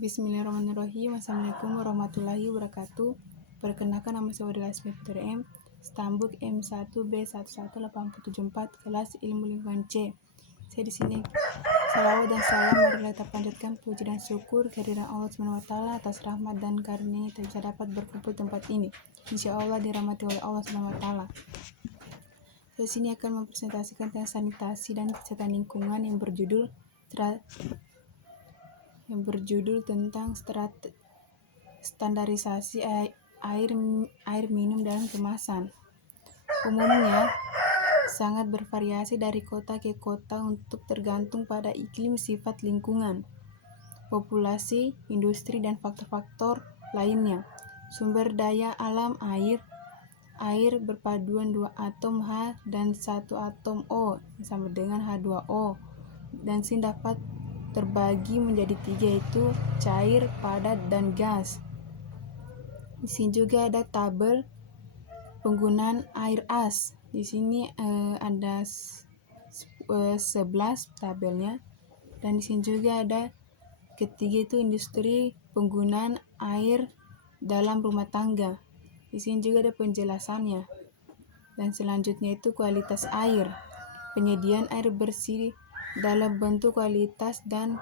Bismillahirrahmanirrahim. Assalamualaikum warahmatullahi wabarakatuh. Perkenalkan, nama saya Wadila Asmi Putri M. Stambuk M1B11874 kelas ilmu lingkungan C. Saya di sini salawat dan salam marilah kita panjatkan puji dan syukur kehadiran Allah SWT atas rahmat dan karunia-Nya kita bisa dapat berkumpul tempat ini. Insya Allah dirahmati oleh Allah SWT. Saya di sini akan mempresentasikan tentang sanitasi dan kesehatan lingkungan yang berjudul tentang standarisasi air minum dalam kemasan. Umumnya sangat bervariasi dari kota ke kota untuk tergantung pada iklim, sifat lingkungan, populasi, industri, dan faktor-faktor lainnya. Sumber daya alam air berpaduan 2 atom H dan 1 atom O sama dengan H2O, dan sini dapat terbagi menjadi 3, yaitu cair, padat, dan gas. Di sini juga ada tabel penggunaan air as. Di sini ada 11 tabelnya, dan di sini juga ada ketiga itu industri penggunaan air dalam rumah tangga. Di sini juga ada penjelasannya. Dan selanjutnya itu kualitas air. Penyediaan air bersih dalam bentuk kualitas dan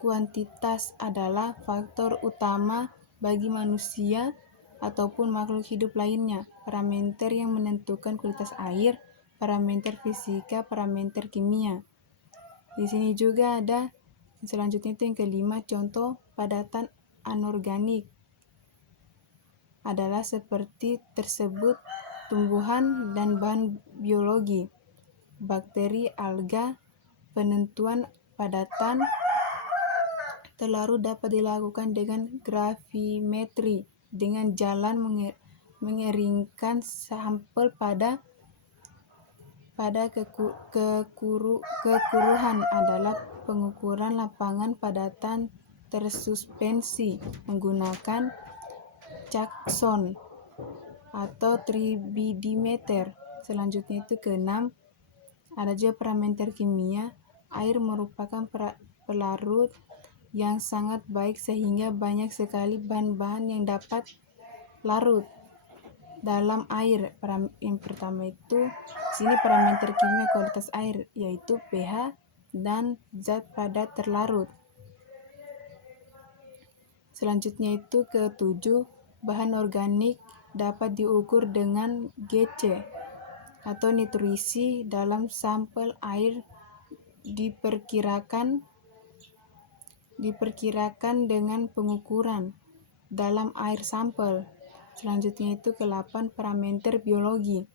kuantitas adalah faktor utama bagi manusia ataupun makhluk hidup lainnya. Parameter yang menentukan kualitas air, parameter fisika, parameter kimia. Di sini juga ada selanjutnya itu yang kelima, contoh padatan anorganik adalah seperti tersebut tumbuhan dan bahan biologi, bakteri, alga. Penentuan padatan terlarut dapat dilakukan dengan gravimetri dengan jalan mengeringkan sampel pada kekuruhan adalah pengukuran lapangan padatan tersuspensi menggunakan Jackson atau tribidimeter. Selanjutnya itu keenam, ada juga parameter kimia. Air merupakan pelarut yang sangat baik sehingga banyak sekali bahan-bahan yang dapat larut dalam air. Yang pertama itu sini parameter kimia kualitas air, yaitu pH dan zat padat terlarut. Selanjutnya itu ke-7, bahan organik dapat diukur dengan GC atau nutrisi dalam sampel air diperkirakan dengan pengukuran dalam air sampel. Selanjutnya itu ke-8, parameter biologi.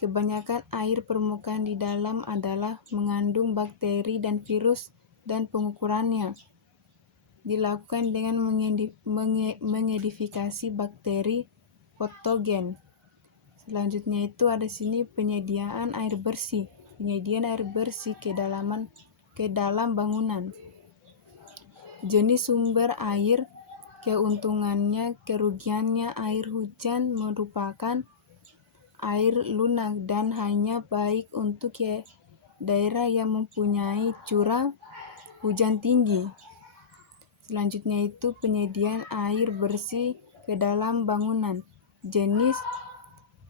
Kebanyakan air permukaan di dalam adalah mengandung bakteri dan virus, dan pengukurannya dilakukan dengan mengidentifikasi bakteri patogen. Selanjutnya itu ada sini penyediaan air bersih. Penyediaan air bersih ke dalam bangunan. Jenis sumber air, keuntungannya, kerugiannya. Air hujan merupakan air lunak dan hanya baik untuk daerah yang mempunyai curah hujan tinggi. Selanjutnya itu penyediaan air bersih ke dalam bangunan.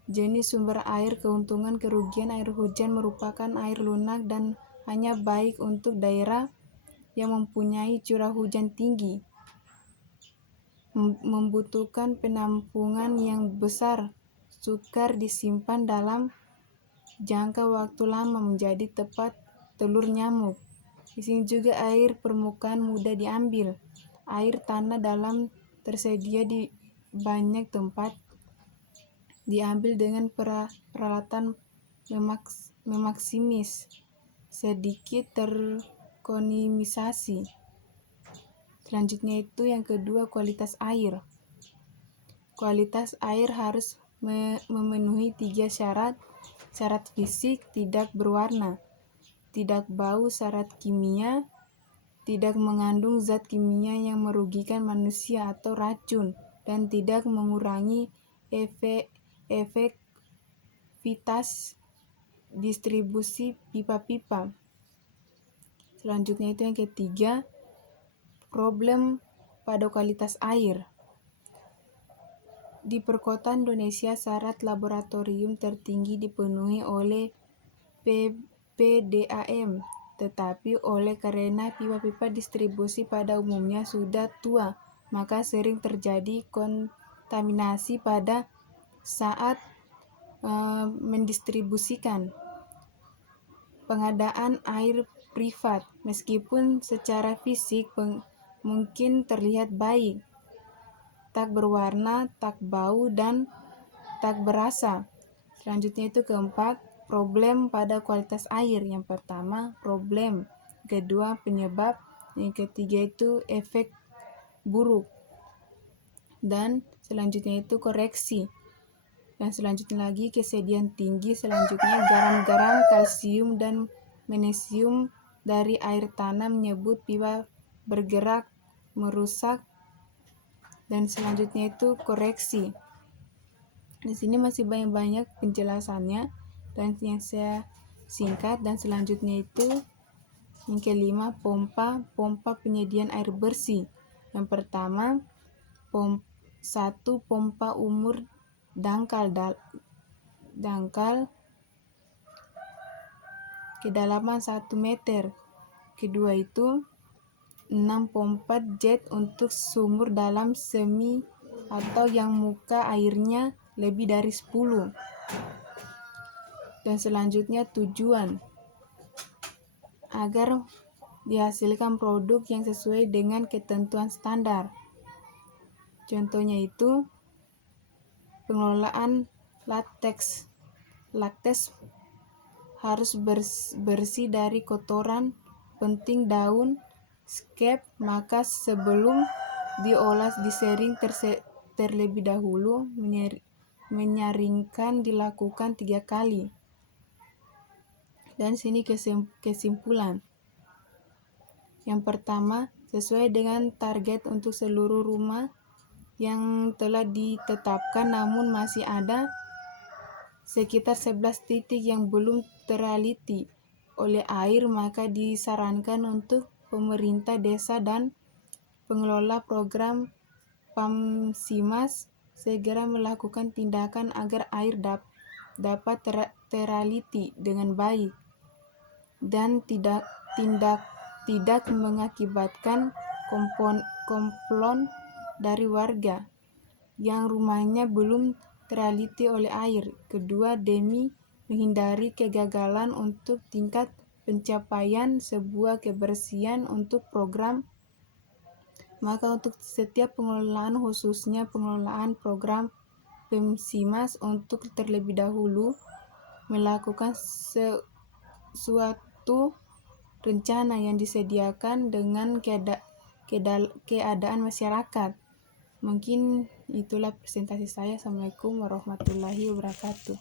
Jenis sumber air, keuntungan, kerugian. Air hujan merupakan air lunak dan hanya baik untuk daerah yang mempunyai curah hujan tinggi, membutuhkan penampungan yang besar, sukar disimpan dalam jangka waktu lama, menjadi tempat telur nyamuk. Di sini juga air permukaan mudah diambil. Air tanah dalam tersedia di banyak tempat, diambil dengan peralatan memaksimis, sedikit terkonimisasi. Selanjutnya itu yang kedua, kualitas air. Kualitas air harus memenuhi 3 syarat. Syarat fisik, tidak berwarna, tidak bau. Syarat kimia, tidak mengandung zat kimia yang merugikan manusia atau racun, dan tidak mengurangi efektivitas distribusi pipa-pipa. Selanjutnya itu yang ketiga, problem pada kualitas air. Di perkotaan Indonesia, syarat laboratorium tertinggi dipenuhi oleh PDAM, tetapi oleh karena pipa-pipa distribusi pada umumnya sudah tua, maka sering terjadi kontaminasi pada saat mendistribusikan. Pengadaan air privat, meskipun secara fisik mungkin terlihat baik, tak berwarna, tak bau, dan tak berasa. Selanjutnya itu keempat, problem pada kualitas air. Yang pertama, problem. Kedua, penyebab. Yang ketiga itu efek buruk. Dan selanjutnya itu koreksi. Dan selanjutnya lagi kesediaan tinggi. Selanjutnya garam-garam, kalsium, dan magnesium dari air tanah menyebut pipa bergerak, merusak. Dan selanjutnya itu koreksi. Di sini masih banyak penjelasannya dan yang saya singkat. Dan selanjutnya itu yang kelima, pompa penyediaan air bersih. Yang pertama, pompa umur dangkal kedalaman 1 meter. Kedua itu 6 pompa jet untuk sumur dalam semi atau yang muka airnya lebih dari 10. Dan selanjutnya tujuan agar dihasilkan produk yang sesuai dengan ketentuan standar. Contohnya itu pengelolaan latex harus bersih dari kotoran, penting daun, skep, maka sebelum diolah disering terlebih dahulu, menyaringkan dilakukan 3 kali. Dan sini kesimpulan. Yang pertama, sesuai dengan target untuk seluruh rumah yang telah ditetapkan, namun masih ada sekitar 11 titik yang belum teraliti oleh air, maka disarankan untuk pemerintah desa dan pengelola program PAMSIMAS segera melakukan tindakan agar air dapat teraliti dengan baik dan tidak mengakibatkan komplain dari warga yang rumahnya belum teraliti oleh air. Kedua, demi menghindari kegagalan untuk tingkat pencapaian sebuah kebersihan untuk program, maka untuk setiap pengelolaan, khususnya pengelolaan program PAMSIMAS, untuk terlebih dahulu melakukan suatu rencana yang disediakan dengan keadaan masyarakat. Mungkin itulah presentasi saya. Assalamualaikum warahmatullahi wabarakatuh.